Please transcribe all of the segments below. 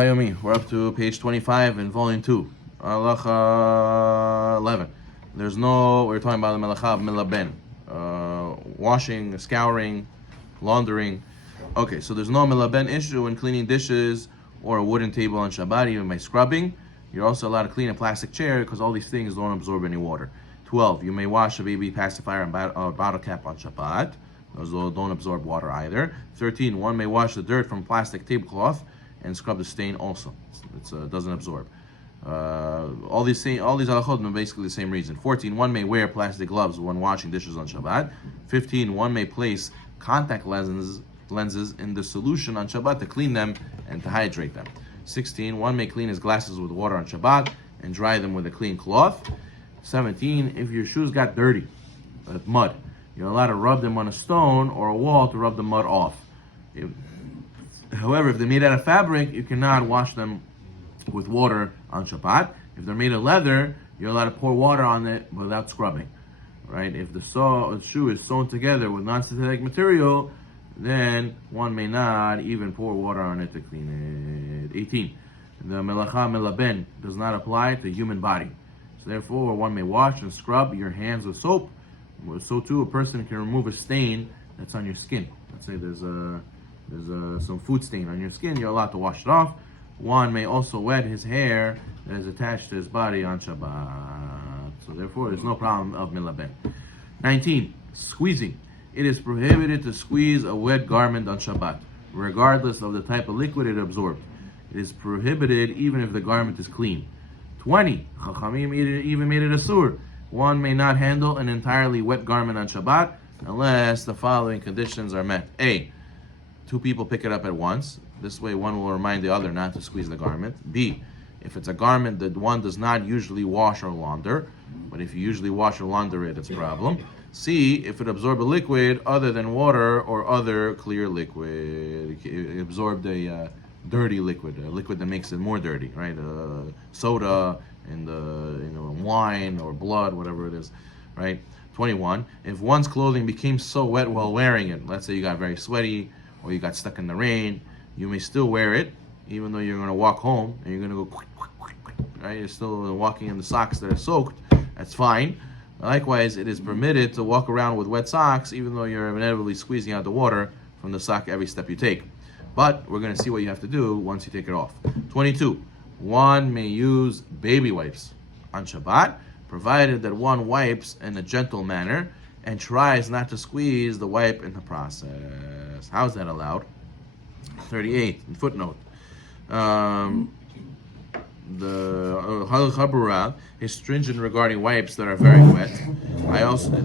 Yomi, we're up to page 25 in volume 2. Halacha 11. We're talking about the Melacha of Melaben. Washing, scouring, laundering. Okay, so there's no Melaben issue in cleaning dishes or a wooden table on Shabbat, even by scrubbing. You're also allowed to clean a plastic chair because all these things don't absorb any water. 12. You may wash a baby pacifier and bottle cap on Shabbat. Those don't absorb water either. 13. One may wash the dirt from plastic tablecloth and scrub the stain also. It doesn't absorb. All these halachot are basically the same reason. 14. One may wear plastic gloves when washing dishes on Shabbat. 15. One may place contact lenses in the solution on Shabbat to clean them and to hydrate them. 16. One may clean his glasses with water on Shabbat and dry them with a clean cloth. 17. If your shoes got dirty, mud, you're allowed to rub them on a stone or a wall to rub the mud off. However, if they're made out of fabric, you cannot wash them with water on Shabbat. If they're made of leather, you're allowed to pour water on it without scrubbing. Right? If the shoe is sewn together with non-synthetic material, then one may not even pour water on it to clean it. 18. The Melacha Melaben does not apply to human body. So therefore, one may wash and scrub your hands with soap. So too, a person can remove a stain that's on your skin. Let's say there's some food stain on your skin, you're allowed to wash it off. One may also wet his hair that is attached to his body on Shabbat. So therefore, there's no problem of Melaben. 19. Squeezing. It is prohibited to squeeze a wet garment on Shabbat, regardless of the type of liquid it absorbed. It is prohibited even if the garment is clean. 20. Chachamim even made it asur. One may not handle an entirely wet garment on Shabbat unless the following conditions are met. A. Two people pick it up at once. This way one will remind the other not to squeeze the garment. B. If it's a garment that one does not usually wash or launder, but if you usually wash or launder it, it's a problem. C. If it absorbed a liquid other than water or other clear liquid. It absorbed a dirty liquid, a liquid that makes it more dirty, right? Soda and wine or blood, whatever it is, right? 21. If one's clothing became so wet while wearing it, let's say you got very sweaty or you got stuck in the rain, you may still wear it, even though you're going to walk home and you're going to go quick, right? You're still walking in the socks that are soaked. That's fine. Likewise, it is permitted to walk around with wet socks, even though you're inevitably squeezing out the water from the sock every step you take. But we're going to see what you have to do once you take it off. 22. One may use baby wipes on Shabbat, provided that one wipes in a gentle manner and tries not to squeeze the wipe in the process. How is that allowed? 38, footnote. The Halacha is stringent regarding wipes that are very wet.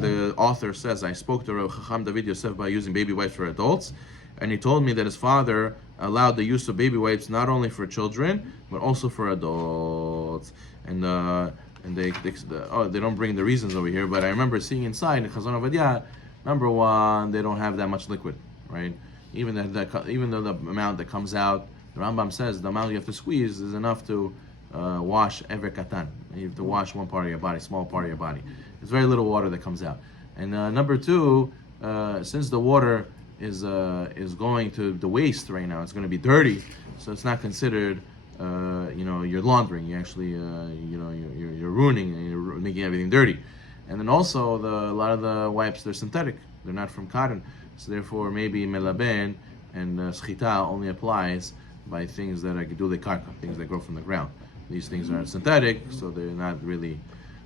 The author says, I spoke to Rav Chacham David Yosef about using baby wipes for adults, and he told me that his father allowed the use of baby wipes not only for children, but also for adults. And they don't bring the reasons over here, but I remember seeing inside in Chazon Ovadia, number one, they don't have that much liquid, right? Even though the amount that comes out, the Rambam says the amount you have to squeeze is enough to wash every katan. You have to wash one part of your body, small part of your body. There's very little water that comes out. And number two, since the water is going to the waste right now, it's going to be dirty, so it's not considered you're laundering. You actually you're ruining and you're making everything dirty. And then also a lot of the wipes, they're synthetic, they're not from cotton, so therefore maybe Melaben and schita only applies by things that are gedulei karka, things that grow from the ground. These things are synthetic, so they're not really.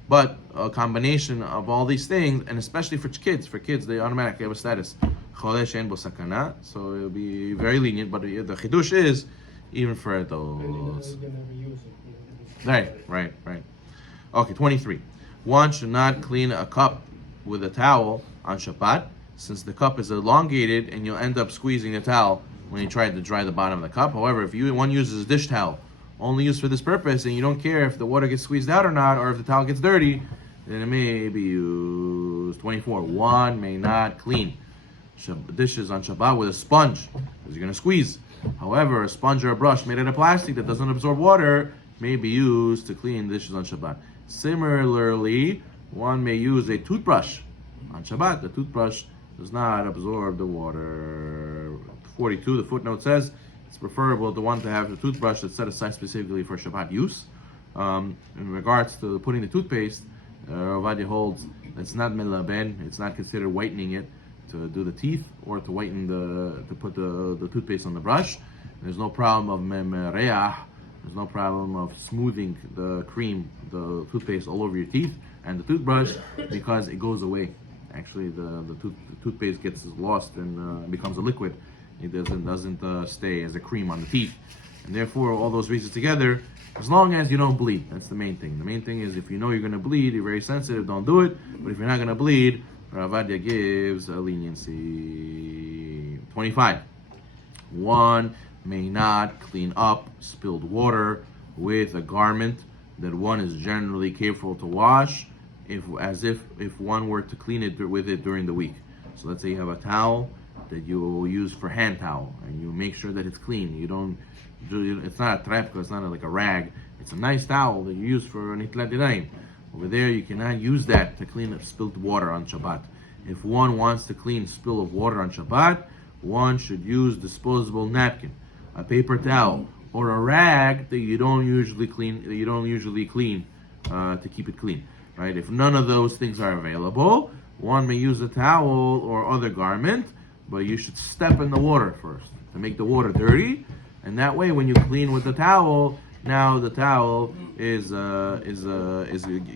But a combination of all these things, and especially for kids, they automatically have a status cholesh en bo sakana, so it'll be very lenient. But the chidush is even for adults. Right. Okay, 23. One should not clean a cup with a towel on Shabbat, since the cup is elongated and you'll end up squeezing the towel when you try to dry the bottom of the cup. However, if one uses a dish towel only used for this purpose and you don't care if the water gets squeezed out or not, or if the towel gets dirty, then it may be used. 24. One may not clean dishes on Shabbat with a sponge, because you're going to squeeze. However, a sponge or a brush made out of plastic that doesn't absorb water may be used to clean dishes on Shabbat. Similarly, one may use a toothbrush on Shabbat. The toothbrush does not absorb the water. 42, the footnote says, it's preferable to have a toothbrush that's set aside specifically for Shabbat use. In regards to putting the toothpaste, Ovadia holds it's not Melaben, it's not considered whitening it to do the teeth or to whiten to put the toothpaste on the brush. There's no problem of memereah, there's no problem of smoothing the cream, the toothpaste all over your teeth and the toothbrush because it goes away. Actually, the toothpaste gets lost and becomes a liquid. It doesn't stay as a cream on the teeth. And therefore, all those reasons together, as long as you don't bleed, that's the main thing. The main thing is if you know you're going to bleed, you're very sensitive, don't do it. But if you're not going to bleed, Ravadia gives a leniency. 25. One may not clean up spilled water with a garment that one is generally careful to wash, if one were to clean it with it during the week. So let's say you have a towel that you use for hand towel, and you make sure that it's clean. It's not a trepka, it's not like a rag. It's a nice towel that you use for nitlat yadayim. Over there, you cannot use that to clean up spilled water on Shabbat. If one wants to clean spill of water on Shabbat, one should use disposable napkin, a paper towel, or a rag that you don't usually clean to keep it clean. Right? If none of those things are available, one may use a towel or other garment, but you should step in the water first to make the water dirty, and that way, when you clean with the towel, now the towel is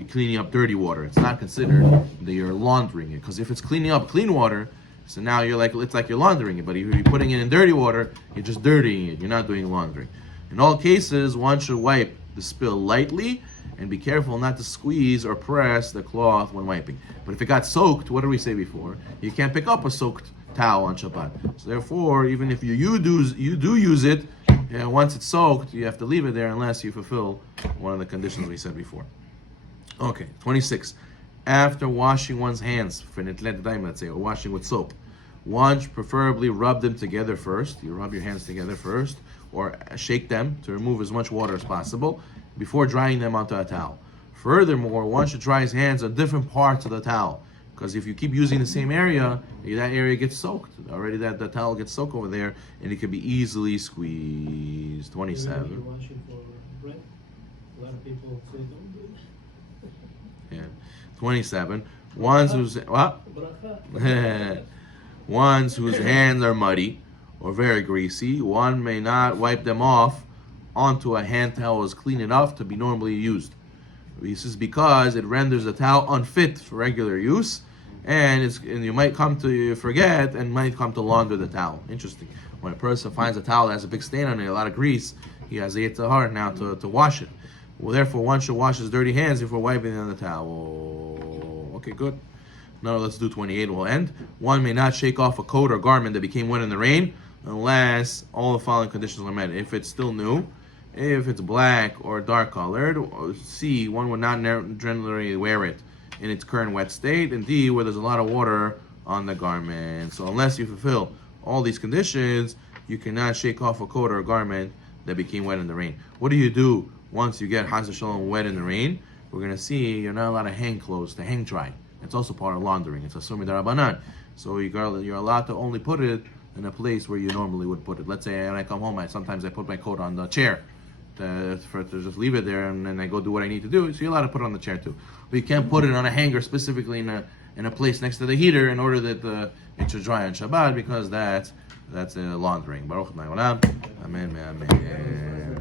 cleaning up dirty water. It's not considered that you're laundering it, because if it's cleaning up clean water, so now it's like you're laundering it. But if you're putting it in dirty water, you're just dirtying it. You're not doing laundering. In all cases, one should wipe the spill lightly and be careful not to squeeze or press the cloth when wiping. But if it got soaked, what did we say before? You can't pick up a soaked towel on Shabbat. So therefore, even if you do use it, once it's soaked, you have to leave it there unless you fulfill one of the conditions we said before. Okay, 26. After washing one's hands, let's say, or washing with soap, one should preferably rub them together first. You rub your hands together first, or shake them to remove as much water as possible before drying them onto a towel. Furthermore, one should dry his hands on different parts of the towel, because if you keep using the same area, that area gets soaked. Already the towel gets soaked over there, and it can be easily squeezed. 27. You're washing for bread. A lot of people say don't do it. Yeah. 27. Ones whose hands are muddy or very greasy, one may not wipe them off onto a hand towel as clean enough to be normally used. This is because it renders the towel unfit for regular use, and you might come to forget and might come to launder the towel. Interesting. When a person finds a towel that has a big stain on it, a lot of grease, he has a hard now to wash it. Well, therefore, one should wash his dirty hands before wiping it on the towel. Okay, good. Now let's do 28. We'll end. One may not shake off a coat or garment that became wet in the rain unless all the following conditions are met. If it's still new, if it's black or dark colored, C, one would not generally wear it in its current wet state, and D, where there's a lot of water on the garment. So unless you fulfill all these conditions, you cannot shake off a coat or a garment that became wet in the rain. What do you do once you get Chas v'Shalom wet in the rain? We're going to see you're not allowed to hang clothes, to hang dry. It's also part of laundering. It's a sumi darabanan. So you're allowed to only put it in a place where you normally would put it. Let's say when I come home, sometimes I put my coat on the chair to just leave it there, and then I go do what I need to do. So you're allowed to put it on the chair too. But you can't put it on a hanger specifically in a place next to the heater in order that it should dry on Shabbat, because that's laundering. Baruch Adonai Olam. Amen. Amen.